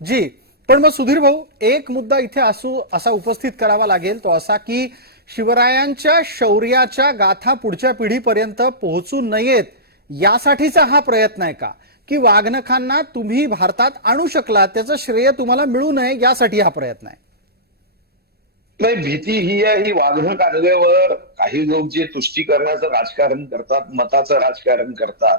जी पण मग सुधीर भाऊ एक मुद्दा इथे असू असा उपस्थित करावा लागेल तो असा की शिवरायांच्या शौर्याच्या गाथा पुढच्या पिढीपर्यंत पोहोचू नयेत यासाठीचा हा प्रयत्न आहे का? की वाघनखांना तुम्ही भारतात आणू शकला त्याचं श्रेय तुम्हाला मिळू नये यासाठी हा प्रयत्न आहे. नाही भीती ही आहे ही वाघनं काढल्यावर काही लोक जे तुष्टीकरणाचं राजकारण करतात मताचं राजकारण करतात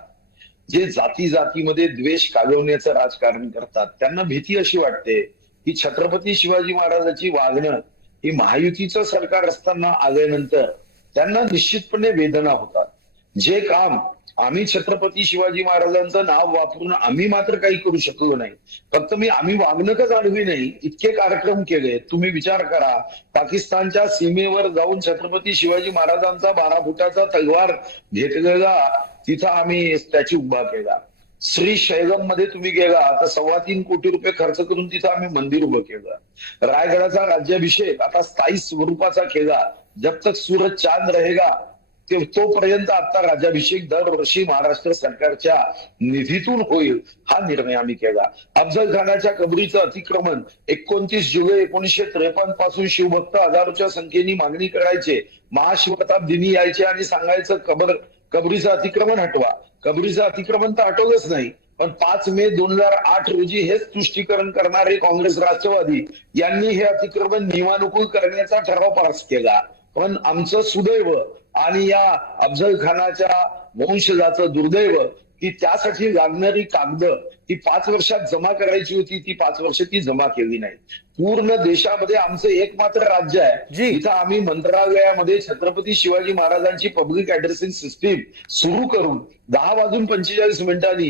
जे जाती जातीमध्ये द्वेष कालवण्याचं राजकारण करतात त्यांना भीती अशी वाटते की छत्रपती शिवाजी महाराजांची वागणं ही महायुतीचं सरकार असताना आल्यानंतर त्यांना निश्चितपणे वेदना होतात. जे काम आम्ही छत्रपती शिवाजी महाराजांचं नाव वापरून आम्ही मात्र काही करू शकलो नाही. फक्त मी आम्ही वागणकच आणवी नाही इतके कार्यक्रम केले. तुम्ही विचार करा पाकिस्तानच्या सीमेवर जाऊन छत्रपती शिवाजी महाराजांचा बारा फुटाचा तलवार घेतलेला तिथं आम्ही स्टॅच्यू उभा केला. श्री शैलममध्ये तुम्ही गेला तर सव्वा तीन कोटी रुपये खर्च करून तिथं आम्ही मंदिर उभं केलं. रायगडाचा राज्याभिषेक आता स्थायी स्वरूपाचा केला. जब तक सूरज चांद रहेगा तोपर्यंत आता राज्याभिषेक दरवर्षी महाराष्ट्र सरकारच्या निधीतून होईल हा निर्णय आम्ही केला. अफजल खानाच्या कबरीचं अतिक्रमण एकोणतीस जुलै एकोणीसशे त्रेपन्नपासून शिवभक्त हजारोच्या संख्येने मागणी करायचे महाशिवप्रताप दिनी यायचे आणि सांगायचं कबर कबरीचं अतिक्रमण हटवा. कबरीचं अतिक्रमण तर हटवलंच नाही पण पाच मे दोन हजार आठ रोजी हेच तुष्टीकरण करणारे काँग्रेस राष्ट्रवादी यांनी हे अतिक्रमण नियमानुकूल करण्याचा ठराव पास केला. पण आमचं सुदैव आणि या अफजल खानाच्या वंशजाचं दुर्दैव की त्यासाठी लागणारी कागद ती पाच वर्षात जमा करायची होती ती पाच वर्ष ती जमा केली नाही पूर्ण देशामध्ये आमचं एकमात्र राज्य जी. आहे इथं आम्ही मंत्रालयामध्ये छत्रपती शिवाजी महाराजांची पब्लिक ऍड्रेसिंग सिस्टीम सुरू करून दहा वाजून पंचेचाळीस मिनिटांनी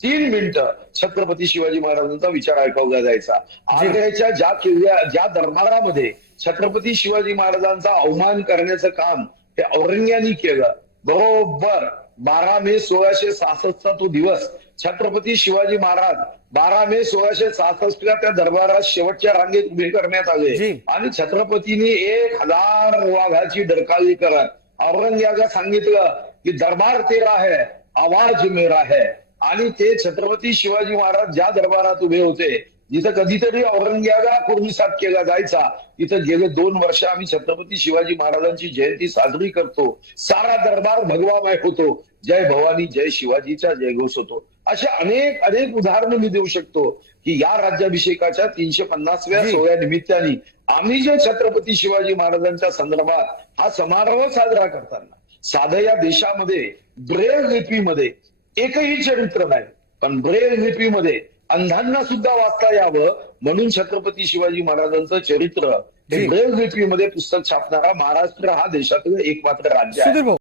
तीन मिनिटं छत्रपती शिवाजी महाराजांचा विचार ऐकवला जायचा. आग्र्याच्या ज्या किल्ल्या ज्या दरबारामध्ये छत्रपती शिवाजी महाराजांचा अवमान करण्याचं काम ते औरंग्यानी केलं. बरोबर. बारा मे सोळाशे सहासष्टचा तो दिवस. छत्रपती शिवाजी महाराज बारा मे सोळाशे सहासष्टला त्या दरबारात शेवटच्या रांगेत उभे करण्यात आले. आणि छत्रपतींनी एक हजार वाघाची डरकाळी करत औरंग्याला सांगितलं की दरबार तेरा है आवाज मेरा है. आणि ते छत्रपती शिवाजी महाराज ज्या दरबारात उभे होते जिथं कधीतरी औरंग्याला कुर्मीसात केला जायचा. तिथं गेले दोन वर्ष आम्ही छत्रपती शिवाजी महाराजांची जयंती साजरी करतो. सारा दरबार भगवामय होतो. जय भवानी जय शिवाजीचा जयघोष होतो. अशा अनेक अनेक उदाहरणं मी देऊ शकतो की या राज्याभिषेकाच्या तीनशे पन्नासव्या. सोहळ्या निमित्ताने आम्ही जे छत्रपती शिवाजी महाराजांच्या संदर्भात हा समारोह साजरा करताना साधं या देशामध्ये ब्रेल लिपीमध्ये एकही चरित्र नाही. पण ब्रेल लिपीमध्ये अंधांना सुद्धा वाचता यावं म्हणून छत्रपती शिवाजी महाराजांचं चरित्र हे. ब्रेल लिपीमध्ये पुस्तक छापणारा महाराष्ट्र हा देशातील एकमात्र राज्य आहे